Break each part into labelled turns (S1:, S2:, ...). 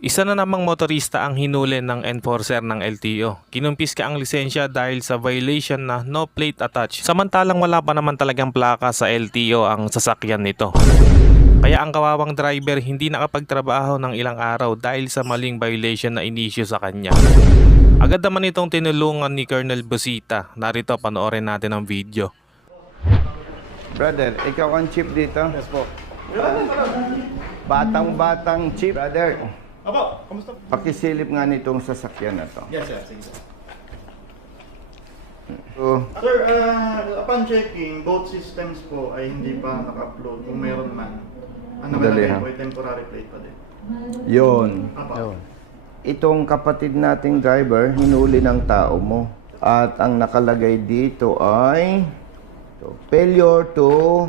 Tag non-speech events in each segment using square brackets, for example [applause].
S1: Isa na namang motorista ang hinuli ng enforcer ng LTO. Kinumpis ka ang lisensya dahil sa violation na no plate attached. Samantalang wala pa naman talagang plaka sa LTO ang sasakyan nito. Kaya ang kawawang driver hindi nakapagtrabaho ng ilang araw dahil sa maling violation na inisyu sa kanya. Agad naman itong tinulungan ni Colonel Busita. Narito panoorin natin ang video.
S2: Brother, ikaw ang chief dito? Yes po. Batang-batang chief. Brother,
S3: Apo, kamusta po?
S2: pakisilip nga nitong sasakyan na to.
S3: Yes, sir. Sige, sir.
S2: So,
S3: Sir, uh, upon checking, both systems po ay hindi pa naka-upload kung meron man. Ang
S2: Dali,
S3: nakalagay
S2: ha?
S3: po ay temporary plate pa din.
S2: yun.
S3: Apo.
S2: Itong kapatid nating driver, hinuli ng tao mo. At ang nakalagay dito ay to, failure to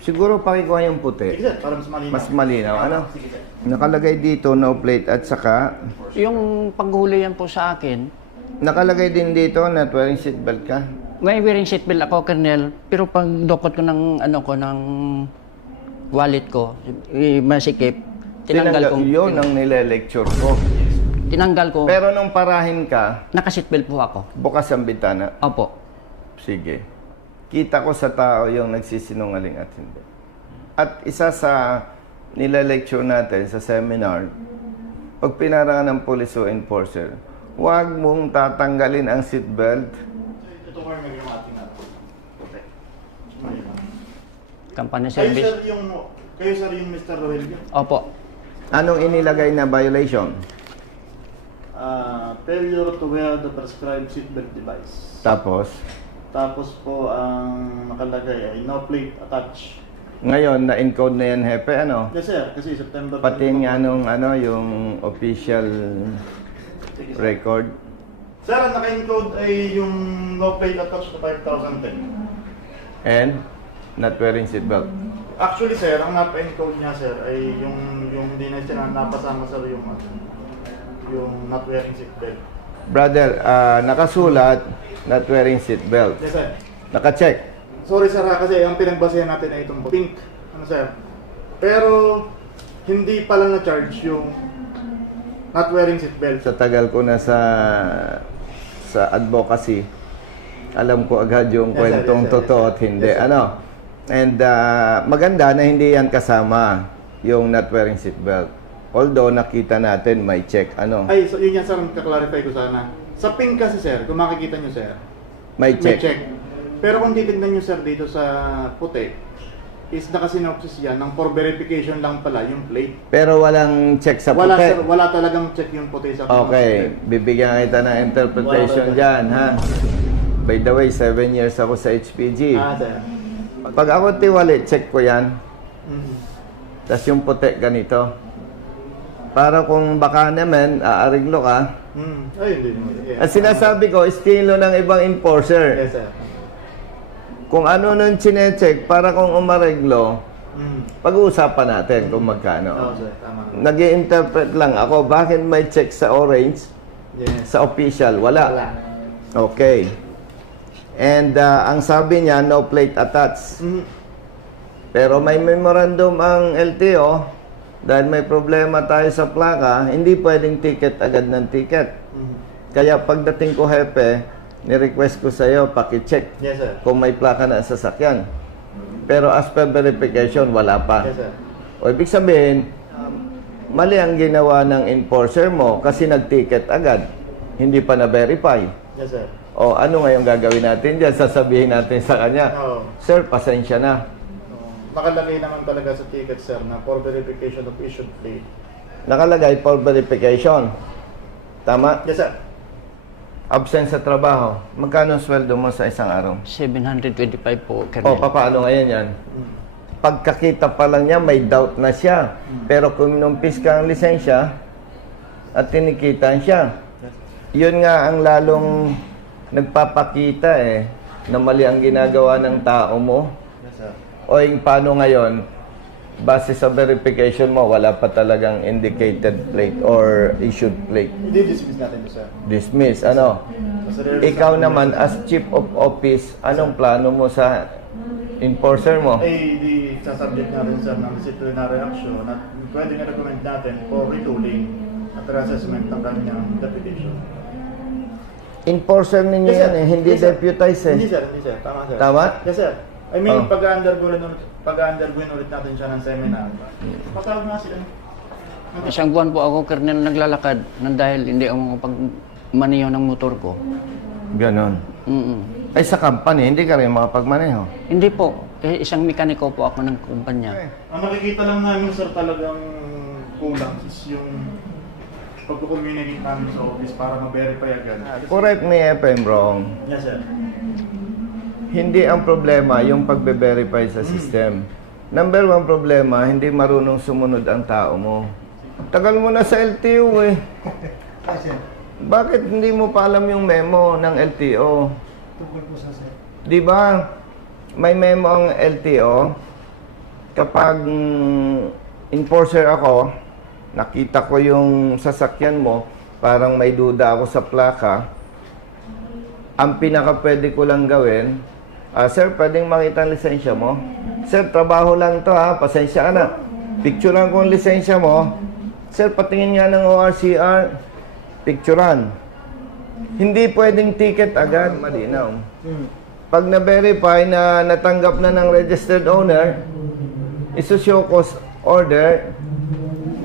S2: siguro pakikuha yung
S3: Sige,
S2: puti.
S3: sir. Para mas malinaw.
S2: Mas malinaw. Ano?
S3: Sige, sir.
S2: Nakalagay dito no plate at saka
S4: Yung paghuli yan po sa akin,
S2: nakalagay din dito na wearing seatbelt ka.
S4: may wearing seatbelt ako, Colonel, pero pag dokot ko ng, ano ko, ng wallet ko, eh, masikip, tinanggal ko.
S2: Yun ang nile-lecture ko.
S4: Tinanggal ko,
S2: Pero nung parahin ka,
S4: naka-seatbelt po ako.
S2: bukas ang bitana.
S4: Opo.
S2: Sige. Kita ko sa tao yung nagsisinungaling at hindi. At isa sa nila-lecture natin sa seminar, pag pinara ka ng police o enforcer, huwag mong tatanggalin ang seatbelt.
S3: Ito po yung natin. Okay. Malinaw.
S4: Company
S3: Kayo,
S4: service.
S3: sir, yung... Kayo, sir, yung Mr. Rogelio.
S4: Opo.
S2: Anong inilagay na violation?
S3: Uh, failure to wear the prescribed seatbelt device.
S2: Tapos,
S3: Tapos po, ang nakalagay ay no plate attached.
S2: ngayon, na-encode na yan, Hepe, ano?
S3: Yes, sir. Kasi September...
S2: Pati
S3: 20 po.
S2: nga nung, ano, yung official record.
S3: Sir, ang naka-encode ay yung no plate attached na 5,010.
S2: And, not wearing seatbelt.
S3: Actually, sir, ang napa-encode niya, sir, ay yung yung hindi na siya napasama, sir, yung ano, yung not wearing seatbelt.
S2: Brother, ah, nakasulat, not wearing seatbelt.
S3: Yes, sir.
S2: Naka-check.
S3: Sorry, sir, ha, kasi ang pinagbasehan natin ay itong pink. Ano, sir? Pero, hindi pala na-charge yung not wearing seatbelt.
S2: Sa tagal ko na sa sa advocacy, alam ko agad yung
S3: Yes,
S2: kwentong
S3: yes, sir,
S2: totoo
S3: yes,
S2: at hindi.
S3: Yes, sir.
S2: Ano? And ah, maganda na hindi yan kasama yung not wearing seatbelt. Although nakita natin may check ano,
S3: Ay, so yun yan, sir, kaklarify ko sana. Sa pink kasi, sir, kung makikita nyo, sir,
S2: may
S3: may
S2: check.
S3: check. Pero kung titignan nyo, sir, dito sa puti, is nakasinopsis yan ng for verification lang pala yung plate.
S2: Pero walang check sa
S3: wala,
S2: puti.
S3: sir, wala talagang check yung puti sa
S2: Okay, bibigyan kita ng interpretation
S3: Wala,
S2: dyan, ha? By the way, 7 years ako sa HPG.
S3: Ah, sir.
S2: Pag ako tiwali, check ko yan.
S3: Mhm.
S2: Tapos yung puti ganito. Para kung baka naman, aariglo ka.
S3: Mm. Ay, hindi naman. Yeah.
S2: At sinasabi ko, estilo ng ibang enforcer.
S3: Yes, sir.
S2: Kung ano nung chinecheck, para kung umariglo,
S3: Mm.
S2: pag-uusapan natin kung magkano.
S3: sir. Tama.
S2: nag interpret lang ako, bakit may check sa orange,
S3: Yes.
S2: sa official? Wala.
S3: Wala.
S2: Okay. And ah, ang sabi niya, no plate attached.
S3: Mhm.
S2: Pero may memorandum ang LTO, dahil may problema tayo sa plaka, hindi pwedeng ticket agad ng ticket.
S3: Mhm.
S2: Kaya pagdating ko, Hepe, ni-request ko sa iyo, paki-check
S3: Yes, sir.
S2: kung may plaka na sa sasakyan. Pero as per verification, wala pa.
S3: Yes, sir.
S2: O ibig sabihin, mali ang ginawa ng enforcer mo kasi nag-ticket agad. Hindi pa na-verify.
S3: Yes, sir.
S2: O ano ngayon gagawin natin dyan? Sasabihin natin sa kanya,
S3: Oo.
S2: Sir, pasensya na.
S3: Nakalagay naman talaga sa ticket, sir, na for verification of issued plate.
S2: Nakalagay for verification. Tama?
S3: Yes, sir.
S2: Absent sa trabaho. Magkano ang sweldo mo sa isang araw?
S4: 725 po,
S2: O,
S4: Colonel.
S2: papaano ngayon yan?
S3: Mm.
S2: Pagkakita pa lang niya, may doubt na siya. Pero kung inumpis ka ang lisensya at tinikitan siya, yun nga ang lalong nagpapakita eh, na mali ang ginagawa ng tao mo.
S3: Yes, sir.
S2: O yung paano ngayon, base sa verification mo, wala pa talagang indicated plate or issued plate.
S3: I-dismiss natin sir.
S2: Dismiss, ano? Ikaw naman, as chief of office, anong plano mo sa enforcer mo?
S3: Ay, di sasubject na rin sir ng disciplinary action at pwede nga recommend natin for retooling at reassessment ng kanyang deputation.
S2: Enforcer ninyo
S3: Yes, sir.
S2: yan eh, hindi
S3: Yes, sir.
S2: deputize eh.
S3: Hindi sir, hindi sir. Tama sir.
S2: Tama?
S3: Yes sir. I mean,
S2: Oh.
S3: pag-undergo rin ulit, pag-undergoin ulit natin siya ng seminar. Matawag nga siya.
S4: Isang buwan po ako, Colonel, naglalakad nang dahil hindi ako makapagmaniho ng motor ko.
S2: Ganon.
S4: Mm-mm.
S2: Ay sa company, hindi ka rin makapagmaneho.
S4: Hindi po. Eh, isang mekaniko po ako ng kumpanya.
S3: Ang nakikita lang namin sir talagang kulang is yung pag-communicate namin sa office para ma-verify agad.
S2: Correct me if I'm wrong.
S3: Yes sir.
S2: Hindi ang problema yung pagbe-verify sa system. Number one problema, hindi marunong sumunod ang tao mo. Tagal mo na sa LTO eh. [laughs] Bakit hindi mo pa alam yung memo ng LTO? Di ba? May memo ang LTO. Kapag mm, enforcer ako, nakita ko yung sasakyan mo, parang may duda ako sa plaka, ang pinaka pwede ko lang gawin, ah, sir, pwedeng makita ang lisensya mo? Sir, trabaho lang to ha, pasensya ka na. Picturean ko ang lisensya mo. Sir, patingin nga ng ORCR. Picturean. Hindi pwedeng ticket agad. Malinaw. Pag na-verify na natanggap na ng registered owner, isushow cause order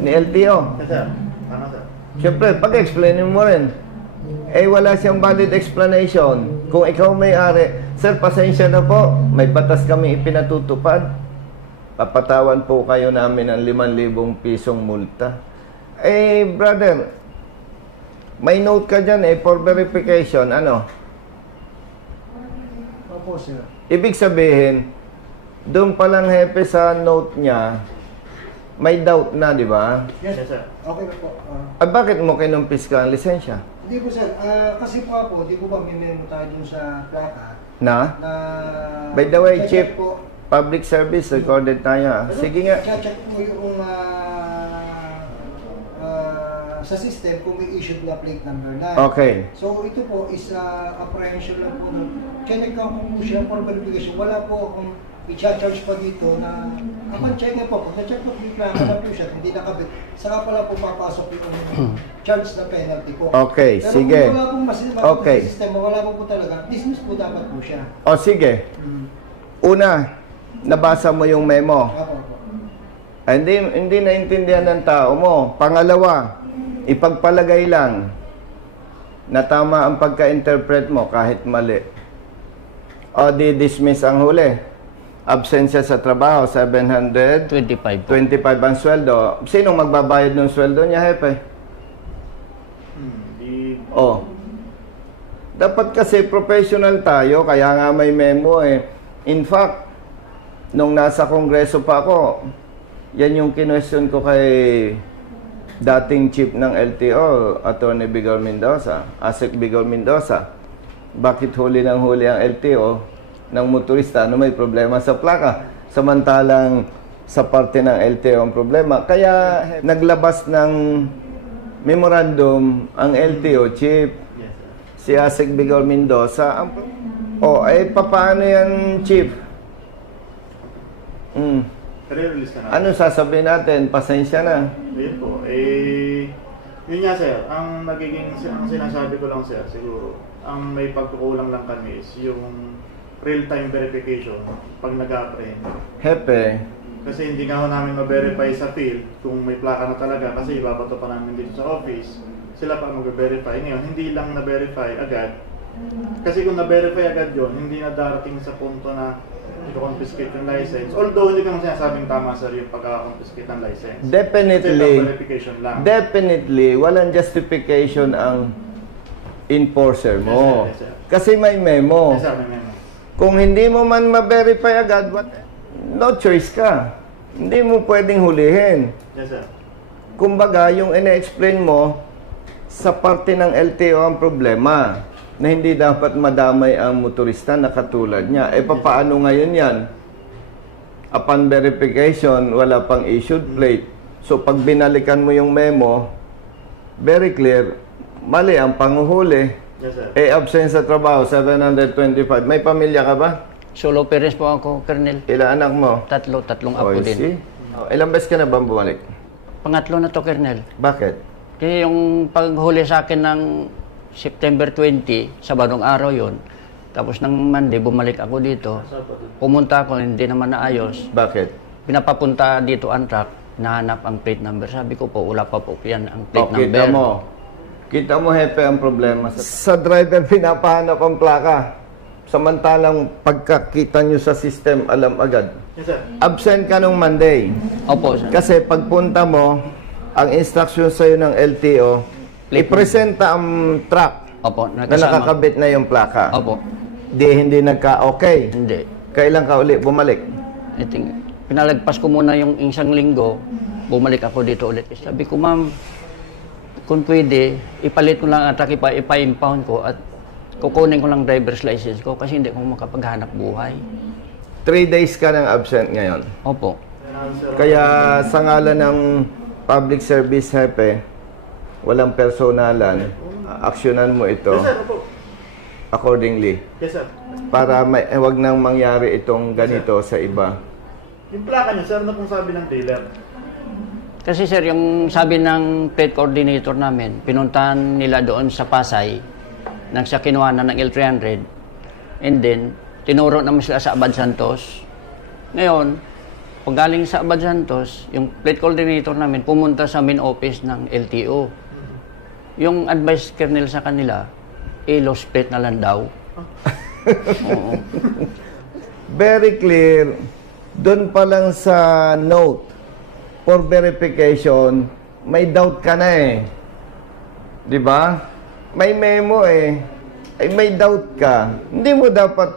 S2: ni LTO.
S3: Sir. Tama sir.
S2: Siyempre, pag-explainin mo rin. Eh, wala siyang valid explanation. Kung ikaw may-ari, Sir, pasensya na po. May batas kami ipinatutupad. Papatawan po kayo namin ng 5,000 pisong multa. Eh, brother, may note ka dyan eh, for verification. Ano?
S5: Opo, sir.
S2: Ibig sabihin, doon pa lang hepe sa note niya, may doubt na, di ba?
S3: Yes, sir.
S5: Okay na po. Ah,
S2: Ah, bakit mo kinumpis ka ang lisensya?
S5: hindi po, sir. Ah, kasi po po, di po ba may memo tayo dun sa plaka
S2: Na?
S5: na...
S2: By the way,
S5: check
S2: Chief,
S5: po.
S2: public service recorded tayo. ah. Sige nga.
S5: Check po yung ah, ah, sa system kung may issued na plate number na.
S2: Okay.
S5: So ito po is ah, apprehension lang po nun. Nagkaroon ko po siya for verification. Wala po akong i-charge pa dito na ako check nga po. Kung na-check po plaka na po siya, hindi nakabit. Saka pala po papasok yung charge na penalty po.
S2: Okay,
S5: Pero
S2: sige.
S5: kung wala pong mas-
S2: Okay.
S5: sa sistema, wala po po talaga, dismiss po dapat po siya.
S2: O sige. Una, nabasa mo yung memo.
S5: Apo po.
S2: Ah, hindi, hindi naintindihan ng tao mo. Pangalawa, ipagpalagay lang na tama ang pagka-interpret mo kahit mali. O di-dismiss ang huli. Absensya sa trabaho, 725
S4: 25 po.
S2: ang sweldo. Sino magbabayad ng sweldo niya, Hepe?
S3: Hmm, di...
S2: Oh. Dapat kasi professional tayo, kaya nga may memo eh. In fact, nung nasa kongreso pa ako, yan yung kinwestiyon ko kay dating chief ng LTO, Attorney Bigor Mendoza, Asik Bigor Mendoza. Bakit huli ng huli ang LTO ng motorista? Ano may problema sa plaka? Samantalang sa parte ng LTO ang problema. Kaya naglabas ng memorandum ang LTO chief si Asik Bigor Mendoza. Ang, oh, ay papaano yan, Chief? Mm.
S3: Re-release ka na.
S2: Ano sasabihin natin? Pasensya na.
S3: Ayun po. Eh, yun nga sir, ang nagiging, ang sinasabi ko lang sir, siguro, ang may pagkukulang lang kami is yung real-time verification pag nag-apprehend.
S2: Hepe,
S3: Kasi hindi nga ho namin ma-verify sa field kung may plaka na talaga kasi ibabato pa namin dito sa office. Sila pa mag-verify. Ngayon, hindi lang na-verify agad. Kasi kung na-verify agad yon hindi na darating sa punto na i-confiscate yung license. Although hindi ko naman sinasabing tama sir yung pagka-confiscate ng license. Kasi
S2: definitely,
S3: verification lang.
S2: definitely, walang justification ang enforcer mo.
S3: Yes, sir. Yes, sir.
S2: Kasi may memo.
S3: Yes, sir, may memo.
S2: Kung hindi mo man ma-verify agad, what, no choice ka. Hindi mo pwedeng hulihin.
S3: Yes, sir.
S2: Kumbaga, yung ina-explain mo, sa parte ng LTO ang problema na hindi dapat madamay ang motorista na katulad niya. E papaano ngayon yan? Upon verification, wala pang issued plate. So pag binalikan mo yung memo, very clear, mali ang panguhuli.
S3: Yes, sir.
S2: Eh, absent sa trabaho, 725. May pamilya ka ba?
S4: Solo parents po ako, Colonel.
S2: Ilan anak mo?
S4: Tatlo, tatlong
S2: Oh,
S4: apo
S2: I
S4: din.
S2: see. Oh, ilang beses ka na ba bumalik?
S4: Pangatlo na to, Colonel.
S2: Bakit?
S4: Kasi yung paghuli sa akin ng September 20, Sabadong araw yon. Tapos ng Monday, bumalik ako dito. Pumunta ako, hindi naman naayos.
S2: Bakit?
S4: Pinapapunta dito ang truck, nahanap ang plate number. Sabi ko po, wala pa po yan ang
S2: Oh,
S4: plate number.
S2: kita mo. Kita mo, Hepe, ang problema. Sa, sa driver, [laughs] pinapahanap ang plaka. Samantalang pagkakita nyo sa system, alam agad.
S3: Yes, sir.
S2: Absent ka nung Monday.
S4: Opo, sir.
S2: Kasi pagpunta mo, ang instruction sa'yo ng LTO, ipresenta ang truck
S4: Opo,
S2: na
S4: nakasama.
S2: nakakabit na yung plaka.
S4: Opo,
S2: Di, hindi nagka-okay.
S4: hindi.
S2: Kailan ka uli bumalik?
S4: I think, pinalagpas ko muna yung isang linggo, bumalik ako dito ulit. Sabi ko, ma'am, kung pwede, ipalit ko lang ang truck, ipa, ipa-impound ko at kukunin ko lang driver's license ko kasi hindi ko makapaghanap buhay.
S2: Three days ka ng absent ngayon.
S4: Opo.
S2: Kaya sa ngalan ng public service hepe, walang personalan, aksyonan mo ito accordingly
S3: Yes, sir.
S2: para may, eh, wag nang mangyari itong ganito sa iba.
S3: Yung plaka niya, sir, ano pong sabi ng dealer?
S4: Kasi sir, yung sabi ng plate coordinator namin, pinuntahan nila doon sa Pasay, nang sa kinuha na ng L300, and then, tinuro naman sila sa Abad Santos. Ngayon, pag galing sa Abad Santos, yung plate coordinator namin pumunta sa main office ng LTO. Yung advice kernel sa kanila, eh, lost plate na lang daw. [laughs] Oo.
S2: Very clear, doon pa lang sa note for verification, may doubt ka na eh. 'Di ba? May memo eh. Ay may doubt ka. Hindi mo dapat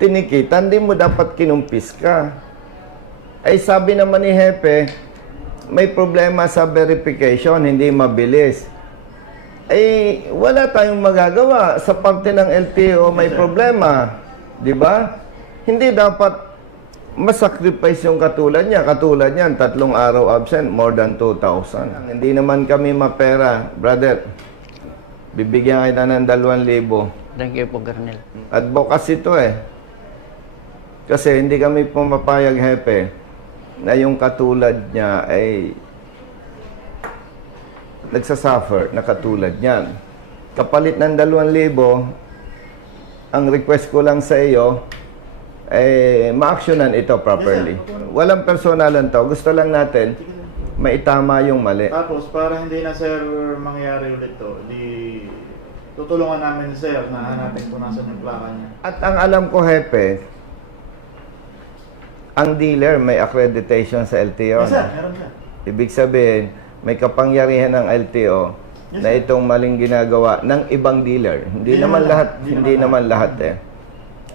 S2: tinikitan, hindi mo dapat kinumpis ka. Ay sabi naman ni Hepe, may problema sa verification, hindi mabilis. Ay wala tayong magagawa sa parte ng LTO may problema. 'Di ba? Hindi dapat masacrifice yung katulad niya. Katulad niyan, tatlong araw absent, more than 2,000. Hindi naman kami mapera. Brother, bibigyan kita ng 2,000.
S4: Thank you po, Kernel.
S2: Advocacy to eh. Kasi hindi kami pumapayag, hepe, na yung katulad niya ay nagsasuffer na katulad niyan. Kapalit ng 2,000, ang request ko lang sa iyo, eh, ma-actionan ito properly. Walang personalan to. Gusto lang natin maitama yung mali.
S3: Tapos, para hindi na, sir, mangyari ulit to, di tutulungan namin, sir, na hanapin kung nasan yung plaka niya.
S2: At ang alam ko, Hepe, ang dealer may accreditation sa LTO.
S3: Yes, sir.
S2: no?
S3: Meron, sir.
S2: Ibig sabihin, may kapangyarihan ng LTO
S3: Yes,
S2: na
S3: sir.
S2: itong maling ginagawa ng ibang dealer. Hindi
S3: Hindi
S2: naman
S3: naman
S2: lahat.
S3: Hindi naman
S2: lahat eh.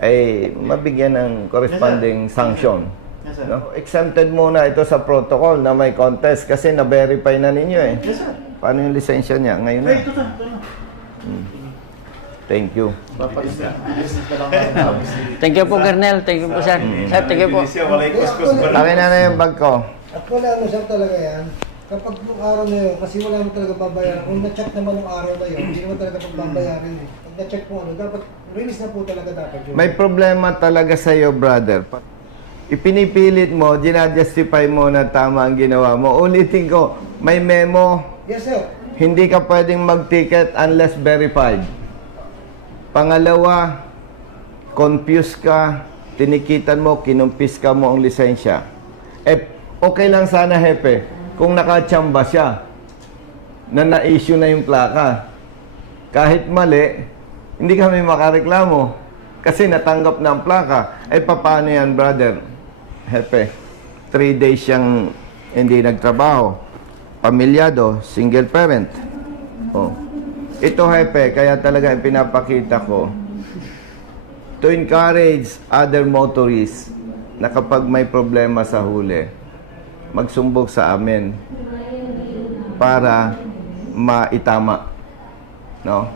S2: Ay mabigyan ng corresponding sanction.
S3: Yes, sir.
S2: No? Exempted muna ito sa protocol na may contest kasi na-verify na ninyo eh.
S3: Yes, sir.
S2: Paano yung lisensya niya? Ngayon na.
S3: Ay, ito, sir. Ito na.
S2: Thank you.
S3: Na. Na.
S4: Thank you po, Kernel. Thank you po, sir. Sir, thank you po.
S2: Akin na na yung bag ko.
S5: At wala ano sir talaga yan. Kapag nung araw na yun, kasi wala mo talaga babayaran. Kung na-check naman nung araw na yun, hindi naman talaga pagbabayaran eh. Pag na-check mo ano, dapat, release na po talaga dapat yun.
S2: May problema talaga sa iyo, brother. Ipinipilit mo, ginajustify mo na tama ang ginawa mo. Ulitin ko, may memo.
S5: Yes sir.
S2: Hindi ka pwedeng mag-ticket unless verified. Pangalawa, confused ka, tinikitan mo, kinumpis ka mo ang lisensya. Eh, okay lang sana, Hepe, kung nakachamba siya na na-issue na yung plaka. Kahit mali, hindi kami makareklamo kasi natanggap na ang plaka. Eh, paano yan, brother? Hepe, three days siyang hindi nagtrabaho. Pamilyado, single parent. Oh. Ito, Hepe, kaya talaga pinapakita ko to encourage other motorists na kapag may problema sa huli, magsumbog sa amin para maitama. No?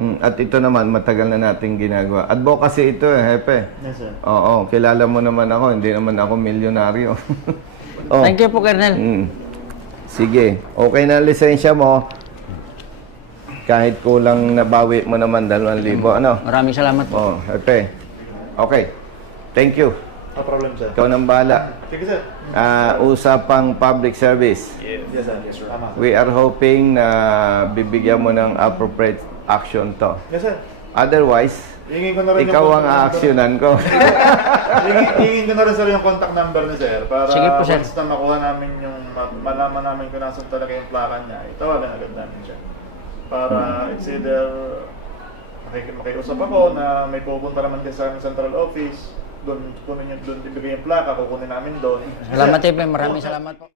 S2: Mm, At ito naman, matagal na nating ginagawa. Advocacy ito eh, Hepe.
S3: Yes, sir.
S2: Oo, kilala mo naman ako. Hindi naman ako milyonaryo. [laughs] oh.
S4: Thank you po, Kernel.
S2: Mm. Sige, okay na lisensya mo. Kahit kulang nabawi mo naman 2,000, ano?
S4: Maraming salamat po.
S2: Oh, Hepe. Okay. Thank you.
S3: No problem, sir.
S2: Ikaw nang bahala.
S3: Sige, sir.
S2: Ah, usapang public service.
S3: Yes, sir. Yes, sir. Tama, sir.
S2: We are hoping na bibigyan mo ng appropriate action to.
S3: Yes, sir.
S2: Otherwise,
S3: Hingin ko na rin
S2: ikaw
S3: yung
S2: ang
S3: contact number.
S2: aaksyonan ko. [laughs]
S3: hingin, hingin ko na rin sir yung contact number ni sir para
S4: Sige po, sir.
S3: once na makuha namin yung ma- malaman namin kung nasan talaga yung plaka niya, itawagan agad namin siya. Para it's either makik- makiusap ako na may pupunta naman din sa aming central office, doon kunin yung doon ibigay yung plaka, kukunin namin doon.
S4: Salamat, Tepe. Maraming salamat po.